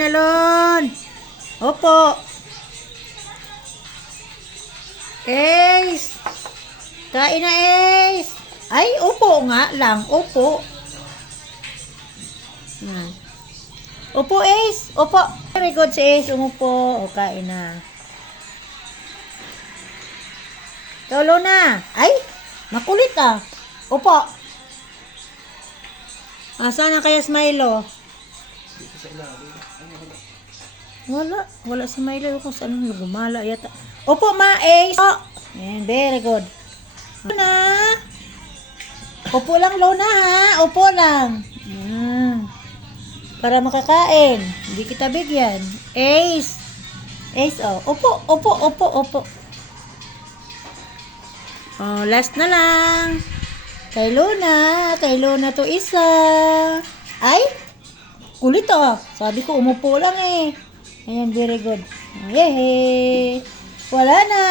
Nalon. Opo. Ace. Kain na, Ace. Ay, opo nga lang. Opo. Opo, Ace. Opo. Very good si Ace. Umupo. O, kain na. Tolo na. Ay, makulit ah. Opo. Saan na kaya si Milo? Wala si Milo kung saan gumala yata. Opo, ma, Ace. Oh. Ayan, very good. Lona. Opo lang, Lona, ha? Opo lang. Para makakain. Hindi kita bigyan. Ace. Ace, oh. Opo, opo, opo, opo. Oh, last na lang. Kay Lona to isa. Ay, kulit oh. Sabi ko, umupo lang eh. Ayan, very good. Yehey. Wala na.